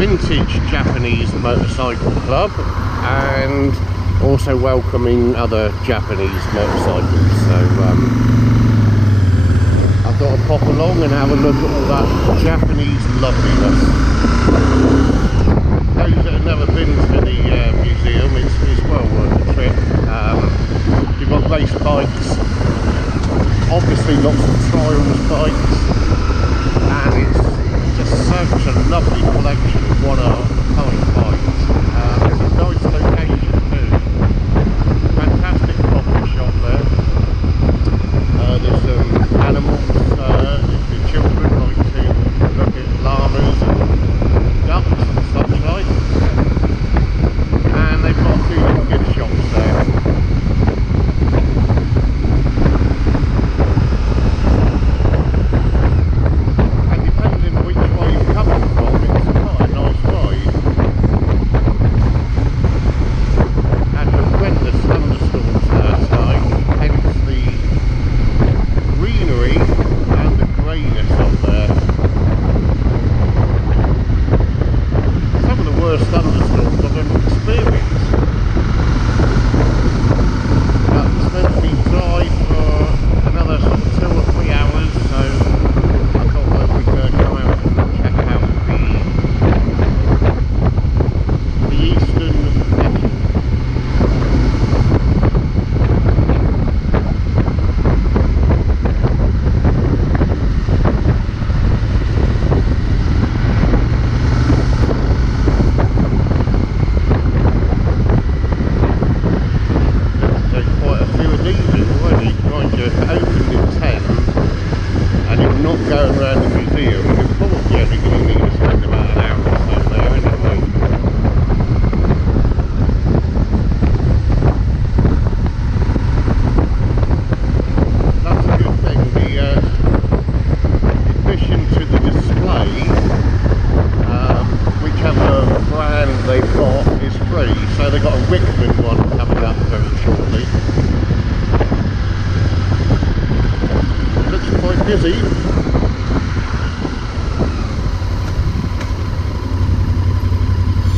vintage Japanese motorcycle club and also welcoming other Japanese motorcycles. So I thought I'd pop along and have a look at all that Japanese loveliness. Those that have never been to the museum, it's well worth the trip. You've got race bikes, obviously lots of trials bikes, and it's just such a lovely collection of one-of-a-kind bikes. It's a nice location too. Fantastic coffee shop there. There's some animals if your children like to look at llamas and ducks and such like. And they've got a few little gift shops there.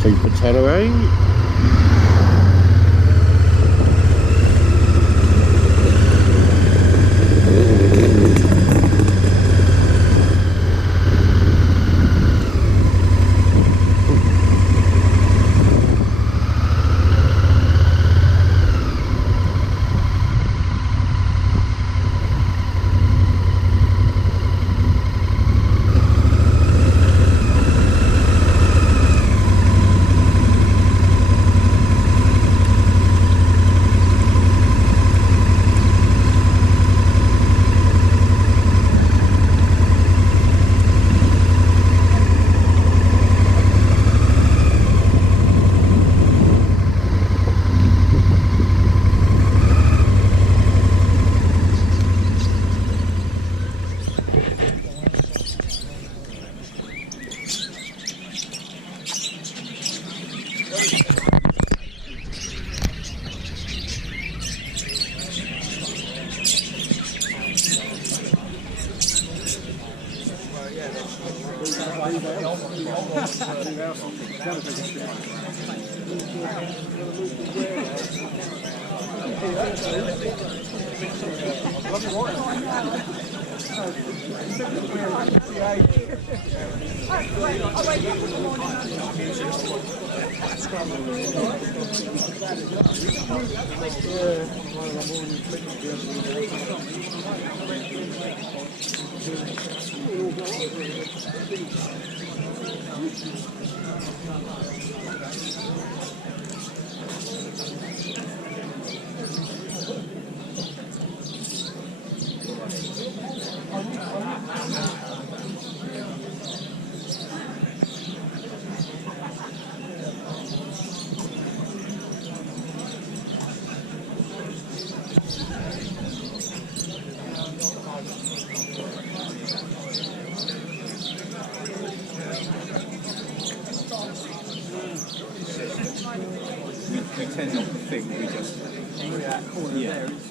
Super Tenere. We tend not to think, we just... that corner there, it's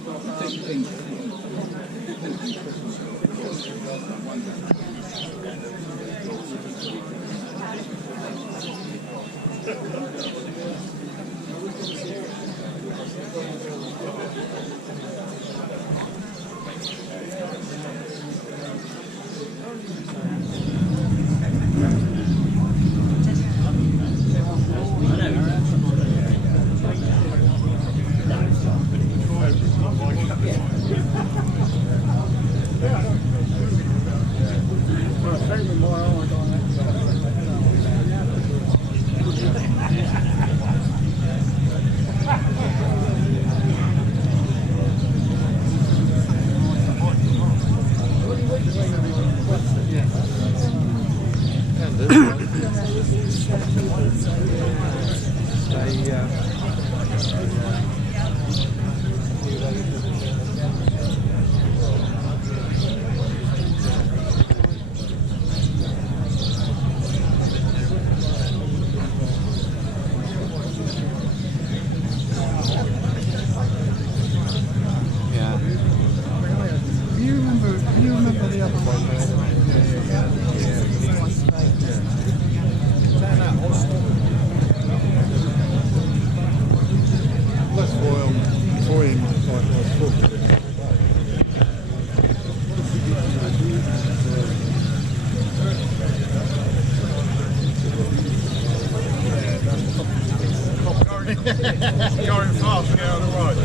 Going fast to get out of the road.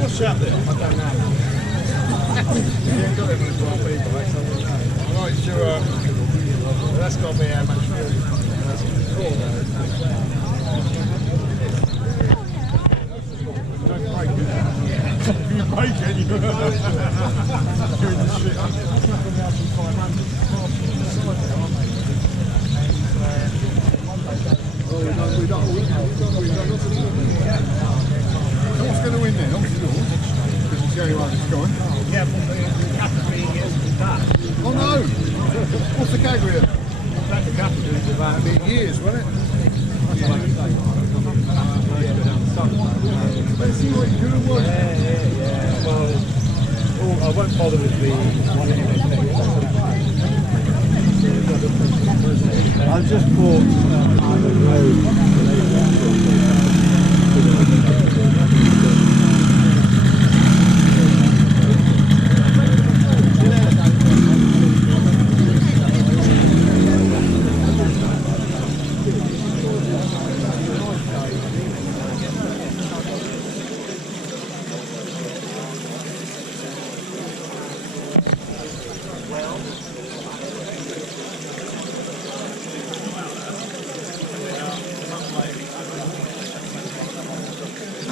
What's that there? I don't know. You ain't got it with the wrong people, that's all I know. Right, so that's got to be how much fuel you've got. That's cool. Don't break it. If you break it, you're doing the shit. I'm trapping out from 500. What's going to win then? Obviously yours, because you carry on it's gone. Yeah, but the category is that. Oh no! What's the category? The category is about years, wasn't it? Let's see what you're doing. Yeah. Well, I won't bother with the one I've just bought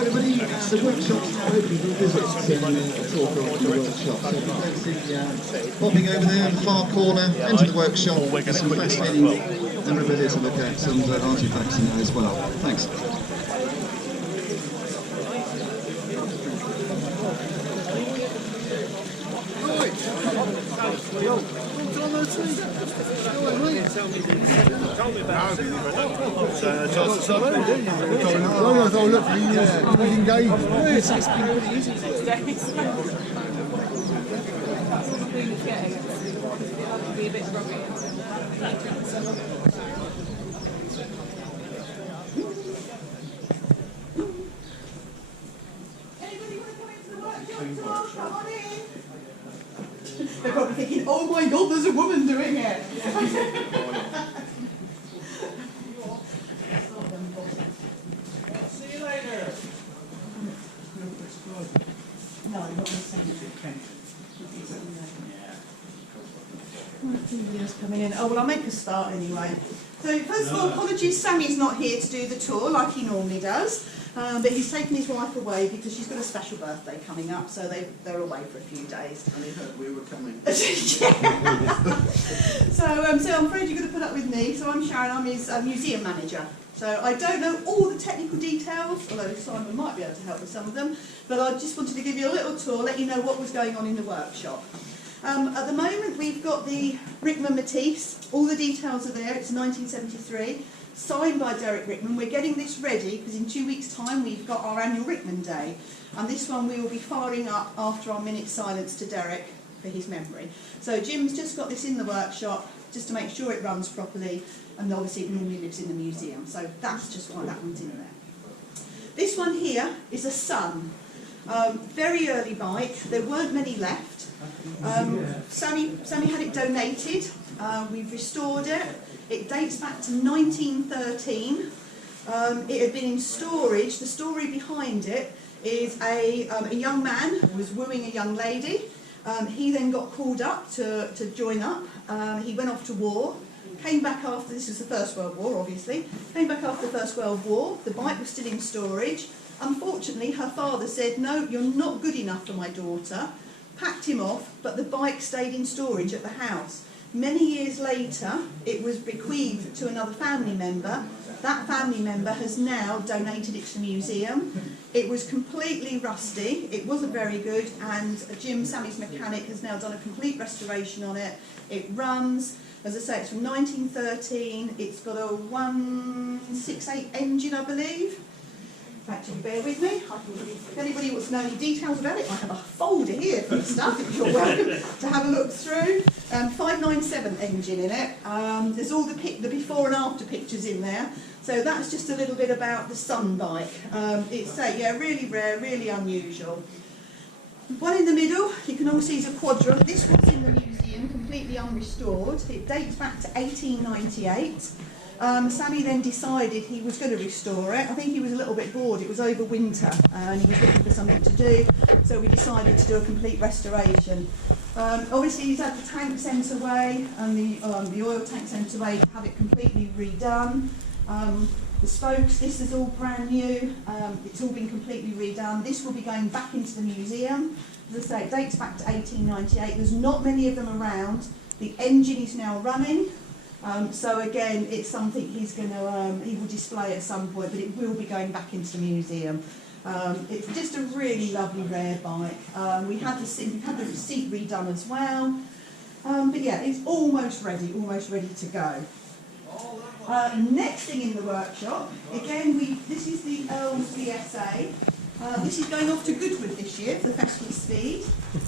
Everybody, the workshop's now open for visits and talk of the workshop. So if you fancy popping over there in the far corner, enter the workshop, there's some fascinating memorabilia to look at and artifacts in there as well. Thanks. They're probably thinking, oh my god, there's a woman doing it. See you later. No, not the same. Videos coming in. Oh, well, I'll make a start anyway. So, first of all, apologies, Sammy's not here to do the tour like he normally does. But he's taken his wife away because she's got a special birthday coming up, so they're away for a few days. And he heard we were coming. So I'm afraid you're going to put up with me. So I'm Sharon, I'm his museum manager. So I don't know all the technical details, although Simon might be able to help with some of them, but I just wanted to give you a little tour, let you know what was going on in the workshop. At the moment we've got the Rickman Matisse, all the details are there, it's 1973. Signed by Derek Rickman. We're getting this ready because in 2 weeks' time we've got our annual Rickman Day, and this one we will be firing up after our minute silence to Derek for his memory. So Jim's just got this in the workshop just to make sure it runs properly, and obviously it normally lives in the museum, so that's just why that one's in there. This one here is a Sun. Very early bike, there weren't many left. Sammy had it donated, we've restored it. It dates back to 1913. It had been in storage. The story behind it is a young man was wooing a young lady. He then got called up to join up. He went off to war, came back after, this is the First World War obviously, came back after the First World War. The bike was still in storage. Unfortunately, her father said, no, you're not good enough for my daughter. Packed him off, but the bike stayed in storage at the house. Many years later, it was bequeathed to another family member. That family member has now donated it to the museum. It was completely rusty, it wasn't very good, and Jim, Sammy's mechanic, has now done a complete restoration on it. It runs, as I say, it's from 1913, it's got a 168 engine, I believe. Actually, bear with me. If anybody wants to know any details about it, I have a folder here for stuff that you're welcome to have a look through. 597 engine in it. There's all the before and after pictures in there. So that's just a little bit about the Sun bike. It's really rare, really unusual. One in the middle, you can all see is a quadrant. This was in the museum, completely unrestored. It dates back to 1898. Sammy then decided he was going to restore it. I think he was a little bit bored. It was over winter and he was looking for something to do, so we decided to do a complete restoration. Obviously he's had the tank sent away and the oil tank sent away to have it completely redone. The spokes, this is all brand new. It's all been completely redone. This will be going back into the museum. As I say, it dates back to 1898. There's not many of them around. The engine is now running. So again, it's something he's going to, he will display at some point, but it will be going back into the museum. It's just a really lovely, rare bike. We had the seat redone as well. But yeah, it's almost ready to go. Next thing in the workshop, again, this is the Earl's VSA. This is going off to Goodwood this year for the Festival of Speed.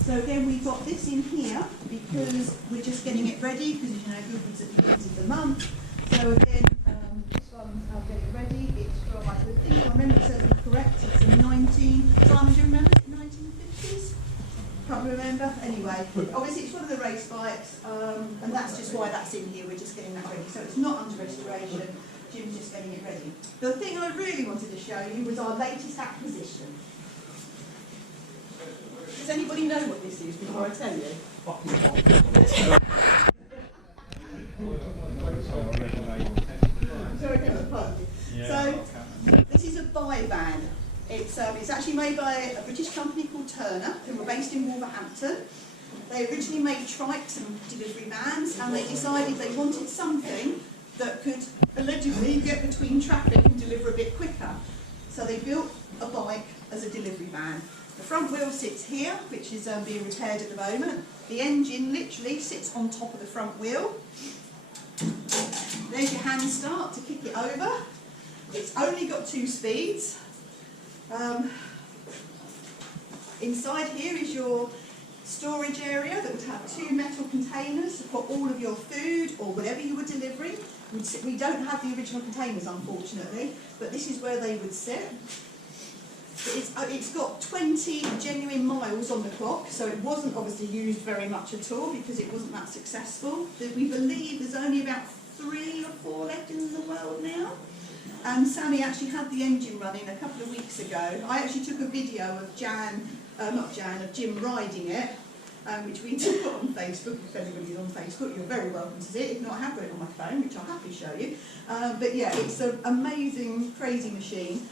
So again, we've got this in here because we're just getting it ready, because you know Goodwood's at the end of the month. So again, this one I'll get it ready. It's from, I think I remember it says correct, it's a Simon, do you remember? 1950s? Can't remember. Anyway, obviously it's one of the race bikes, and that's just why that's in here. We're just getting that ready. So it's not under restoration. Jim's just getting it ready. The thing I really wanted to show you was our latest acquisition. Does anybody know what this is before I tell you? So, this is a buy van. It's actually made by a British company called Turner, who were based in Wolverhampton. They originally made trikes and delivery vans, and they decided they wanted something that could allegedly get between traffic and deliver a bit quicker. So they built a bike as a delivery van. The front wheel sits here, which is being repaired at the moment. The engine literally sits on top of the front wheel. There's your hand start to kick it over. It's only got 2 speeds. Inside here is your storage area that would have 2 metal containers to put all of your food or whatever you were delivering. We don't have the original containers, unfortunately, but this is where they would sit. It's got 20 genuine miles on the clock, so it wasn't obviously used very much at all because it wasn't that successful. We believe there's only about 3 or 4 left in the world now. And Sammy actually had the engine running a couple of weeks ago. I actually took a video of Jim riding it, which we did put on Facebook. If anybody's on Facebook, you're very welcome to see it. If not, I have got it on my phone, which I'll happily show you. But yeah, it's an amazing, crazy machine.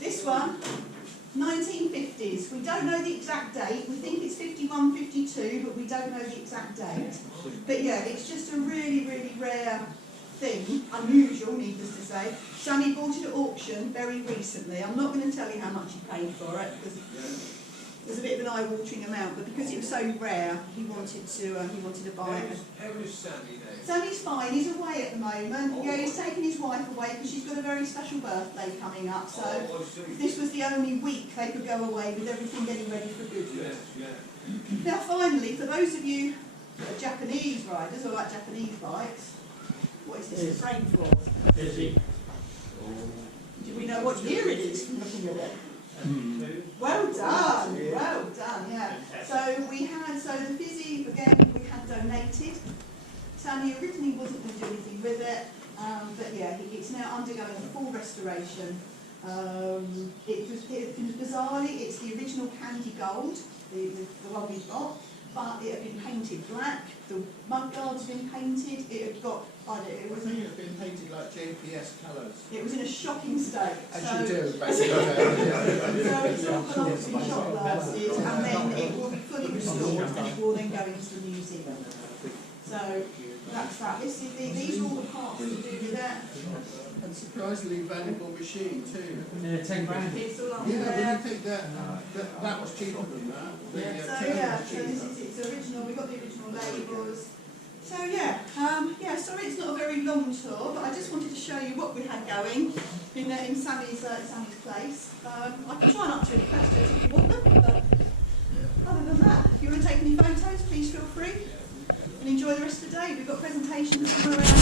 This one, 1950s. We don't know the exact date. We think it's 51, 52, but we don't know the exact date. But yeah, it's just a really, really rare thing, unusual, needless to say. Sammy bought it at auction very recently. I'm not going to tell you how much he paid for it because it was a bit of an eye-watering amount, but because it was so rare, he wanted to buy it. How is Sammy now? Sammy's fine. He's away at the moment. Yeah, he's taking his wife away because she's got a very special birthday coming up. So this was the only week they could go away with everything getting ready for Goodwood. Now, finally, for those of you that are Japanese riders or like Japanese bikes, what is this frame for? Do we know what year it is from looking at it? Well done, yeah. So the Fizzy, again, we had donated. Sammy originally wasn't going to do anything with it, but yeah, it's now undergoing a full restoration. Bizarrely, it's the original candy gold, the one we've got, but it had been painted black, the mudguards had been painted, it had got, it was been painted like JPS colours. It was in a shocking state. As you do, basically. So it's all gone off to be shot blasted, and then it will be fully stored and it will then go into the museum. So that's that. These are all the parts to do with that. And surprisingly valuable machine too. Yeah, 10 grand. It's all up Yeah, there. when you think that was cheaper than that. The, So yeah, so this is its original. We got the original labels. So yeah, sorry it's not a very long tour, but I just wanted to show you what we had going in Sammy's place. I can try and answer any questions if you want them, but other than that, if you want to take any photos, please feel free and enjoy the rest of the day. We've got presentations somewhere around